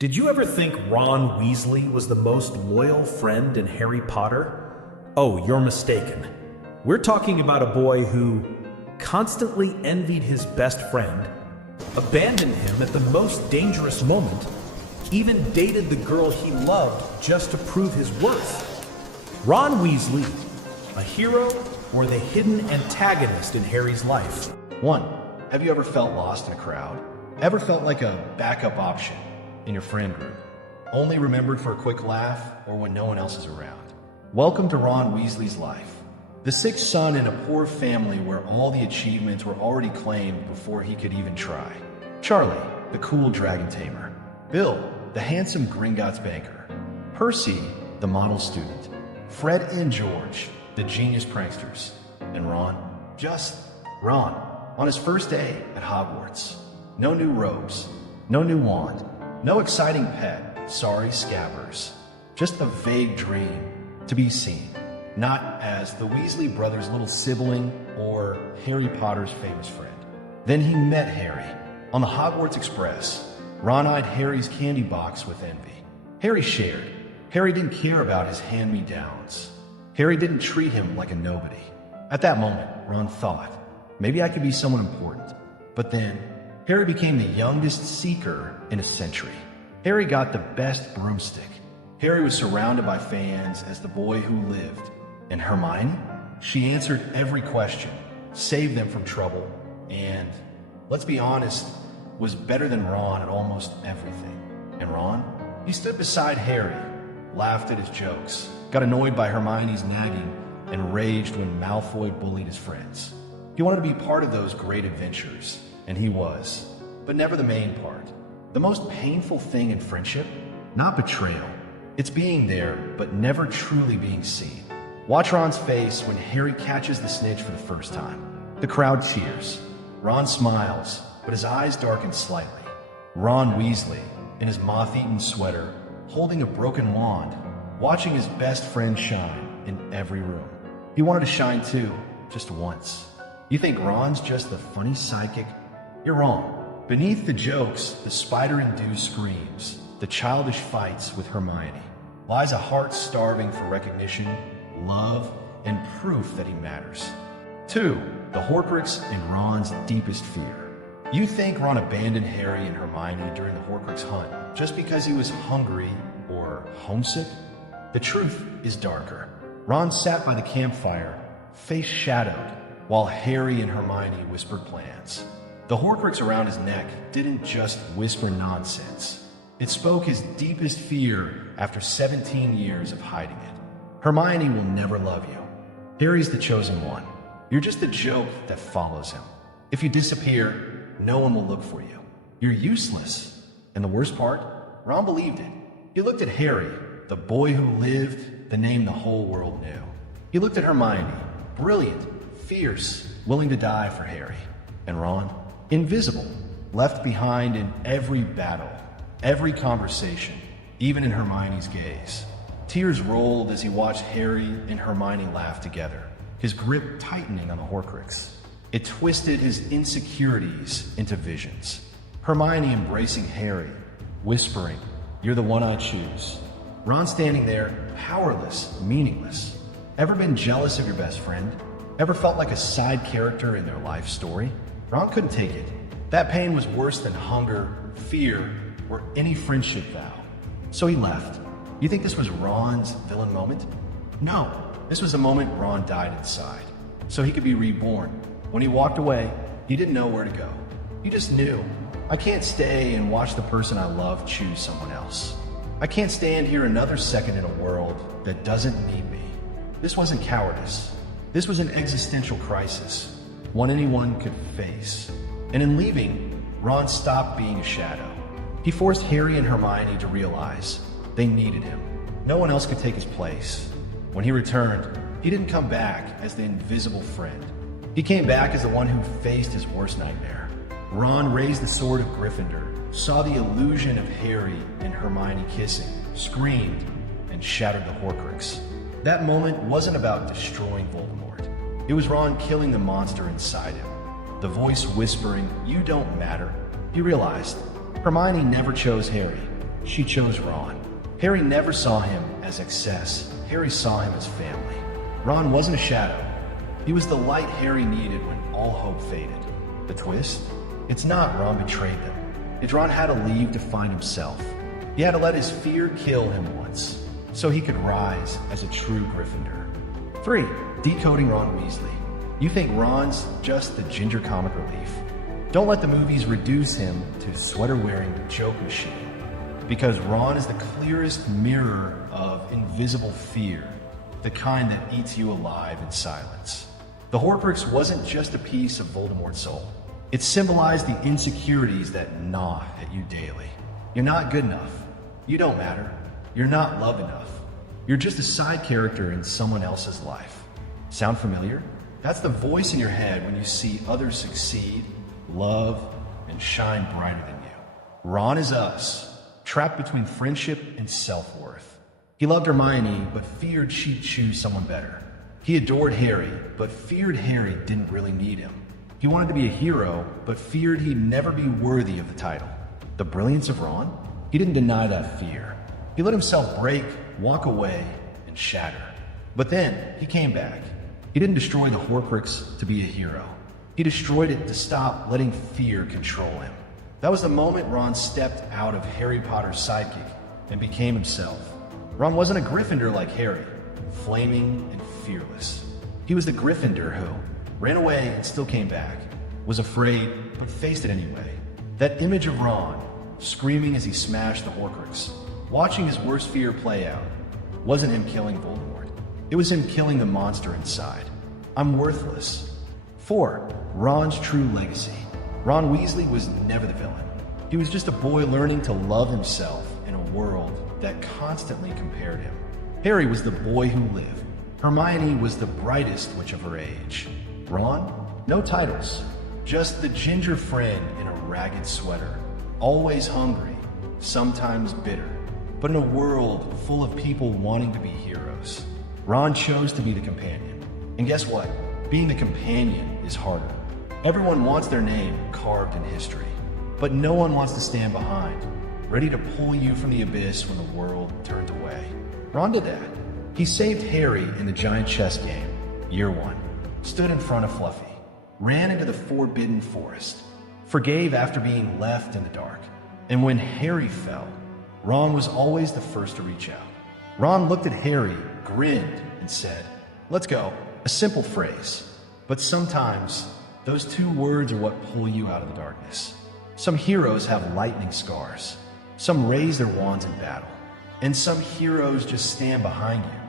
Did you ever think Ron Weasley was the most loyal friend in Harry Potter? Oh, you're mistaken. We're talking about a boy who constantly envied his best friend, abandoned him at the most dangerous moment, even dated the girl he loved just to prove his worth. Ron Weasley, a hero or the hidden antagonist in Harry's life? 1. Have you ever felt lost in a crowd? Ever felt like a backup option in your friend group? Only remembered for a quick laugh or when no one else is around? Welcome to Ron Weasley's life. The sixth son in a poor family where all the achievements were already claimed before he could even try. Charlie, the cool dragon tamer. Bill, the handsome Gringotts banker. Percy, the model student. Fred and George, the genius pranksters. And Ron, just Ron, on his first day at Hogwarts. No new robes, no new wand, no exciting pet, sorry scabbers. Just a vague dream to be seen, not as the Weasley brothers' little sibling or Harry Potter's famous friend. Then he met Harry on the Hogwarts Express. Ron eyed Harry's candy box with envy. Harry shared. Harry didn't care about his hand-me-downs. Harry didn't treat him like a nobody. At that moment, Ron thought, maybe I could be someone important. But then, Harry became the youngest seeker in a century. Harry got the best broomstick. Harry was surrounded by fans as the boy who lived. And Hermione? She answered every question, saved them from trouble, and, let's be honest, was better than Ron at almost everything. And Ron? He stood beside Harry, laughed at his jokes, got annoyed by Hermione's nagging, and raged when Malfoy bullied his friends. He wanted to be part of those great adventures, and he was, but never the main part. The most painful thing in friendship? Not betrayal. It's being there, but never truly being seen. Watch Ron's face when Harry catches the snitch for the first time. The crowd cheers. Ron smiles, but his eyes darken slightly. Ron Weasley, in his moth-eaten sweater, holding a broken wand, watching his best friend shine in every room. He wanted to shine too, just once. You think Ron's just the funny sidekick? You're wrong. Beneath the jokes, the spider-induced screams, the childish fights with Hermione, lies a heart starving for recognition, love, and proof that he matters. 2. The Horcrux and Ron's deepest fear. You think Ron abandoned Harry and Hermione during the Horcrux hunt just because he was hungry or homesick? The truth is darker. Ron sat by the campfire, face shadowed, while Harry and Hermione whispered plans. The Horcrux around his neck didn't just whisper nonsense. It spoke his deepest fear after 17 years of hiding it. Hermione will never love you. Harry's the chosen one. You're just a joke that follows him. If you disappear, no one will look for you. You're useless. And the worst part? Ron believed it. He looked at Harry, the boy who lived, the name the whole world knew. He looked at Hermione, brilliant, fierce, willing to die for Harry. And Ron, invisible, left behind in every battle, every conversation, even in Hermione's gaze. Tears rolled as he watched Harry and Hermione laugh together, his grip tightening on the Horcrux. It twisted his insecurities into visions. Hermione embracing Harry, whispering, "You're the one I choose." Ron standing there, powerless, meaningless. Ever been jealous of your best friend? Ever felt like a side character in their life story? Ron couldn't take it. That pain was worse than hunger, fear, or any friendship vow. So he left. You think this was Ron's villain moment? No, this was the moment Ron died inside, so he could be reborn. When he walked away, he didn't know where to go. He just knew, I can't stay and watch the person I love choose someone else. I can't stand here another second in a world that doesn't need me. This wasn't cowardice. This was an existential crisis, one anyone could face. And in leaving, Ron stopped being a shadow. He forced Harry and Hermione to realize they needed him. No one else could take his place. When he returned, he didn't come back as the invisible friend. He came back as the one who faced his worst nightmare. Ron raised the sword of Gryffindor, saw the illusion of Harry and Hermione kissing, screamed, and shattered the Horcrux. That moment wasn't about destroying Voldemort. It was Ron killing the monster inside him. The voice whispering, "You don't matter." He realized Hermione never chose Harry. she chose Ron. Harry never saw him as excess. Harry saw him as family. Ron wasn't a shadow. He was the light Harry needed when all hope faded. The twist? It's not Ron betrayed them. It's Ron had to leave to find himself. He had to let his fear kill him once, so he could rise as a true Gryffindor. 3. Decoding Ron Weasley. You think Ron's just the ginger comic relief? Don't let the movies reduce him to sweater-wearing joke machine. Because Ron is the clearest mirror of invisible fear, the kind that eats you alive in silence. The Horcrux wasn't just a piece of Voldemort's soul. It symbolized the insecurities that gnaw at you daily. You're not good enough. You don't matter. You're not loved enough. You're just a side character in someone else's life. Sound familiar? That's the voice in your head when you see others succeed, love, and shine brighter than you. Ron is us, trapped between friendship and self-worth. He loved Hermione, but feared she'd choose someone better. He adored Harry, but feared Harry didn't really need him. He wanted to be a hero, but feared he'd never be worthy of the title. The brilliance of Ron? He didn't deny that fear. He let himself break, walk away, and shatter. But then, he came back. He didn't destroy the Horcrux to be a hero. He destroyed it to stop letting fear control him. That was the moment Ron stepped out of Harry Potter's sidekick and became himself. Ron wasn't a Gryffindor like Harry, flaming and fearless. He was the Gryffindor who ran away and still came back, was afraid but faced it anyway. That image of Ron, screaming as he smashed the Horcrux, watching his worst fear play out, wasn't him killing Voldemort. It was him killing the monster inside. I'm worthless. 4. Ron's true legacy. Ron Weasley was never the villain. He was just a boy learning to love himself in a world that constantly compared him. Harry was the boy who lived. Hermione was the brightest witch of her age. Ron? No titles. Just the ginger friend in a ragged sweater. Always hungry, sometimes bitter, but in a world full of people wanting to be heroes. Ron chose to be the companion. And guess what? Being the companion is harder. Everyone wants their name carved in history, but no one wants to stand behind, ready to pull you from the abyss when the world turns away. Ron did that. He saved Harry in the giant chess game, year 1, stood in front of Fluffy, ran into the forbidden forest, forgave after being left in the dark. And when Harry fell, Ron was always the first to reach out. Ron looked at Harry, grinned, and said, "Let's go." A simple phrase, but sometimes those 2 words are what pull you out of the darkness. Some heroes have lightning scars. Some raise their wands in battle. And some heroes just stand behind you,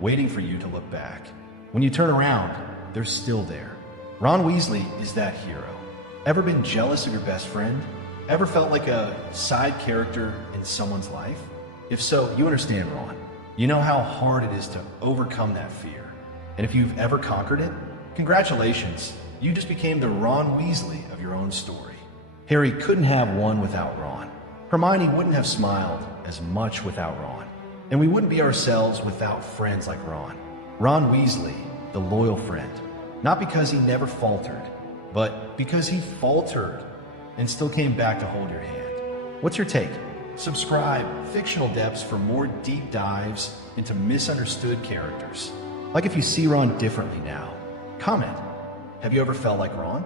waiting for you to look back. When you turn around, they're still there. Ron Weasley is that hero. Ever been jealous of your best friend? Ever felt like a side character in someone's life? If so, you understand Ron. You know how hard it is to overcome that fear. And if you've ever conquered it, congratulations, you just became the Ron Weasley of your own story. Harry couldn't have won without Ron. Hermione wouldn't have smiled as much without Ron. And we wouldn't be ourselves without friends like Ron. Ron Weasley, the loyal friend. Not because he never faltered, but because he faltered and still came back to hold your hand. What's your take? Subscribe Fictional Depths for more deep dives into misunderstood characters. Like if you see Ron differently now. Comment. Have you ever felt like Ron?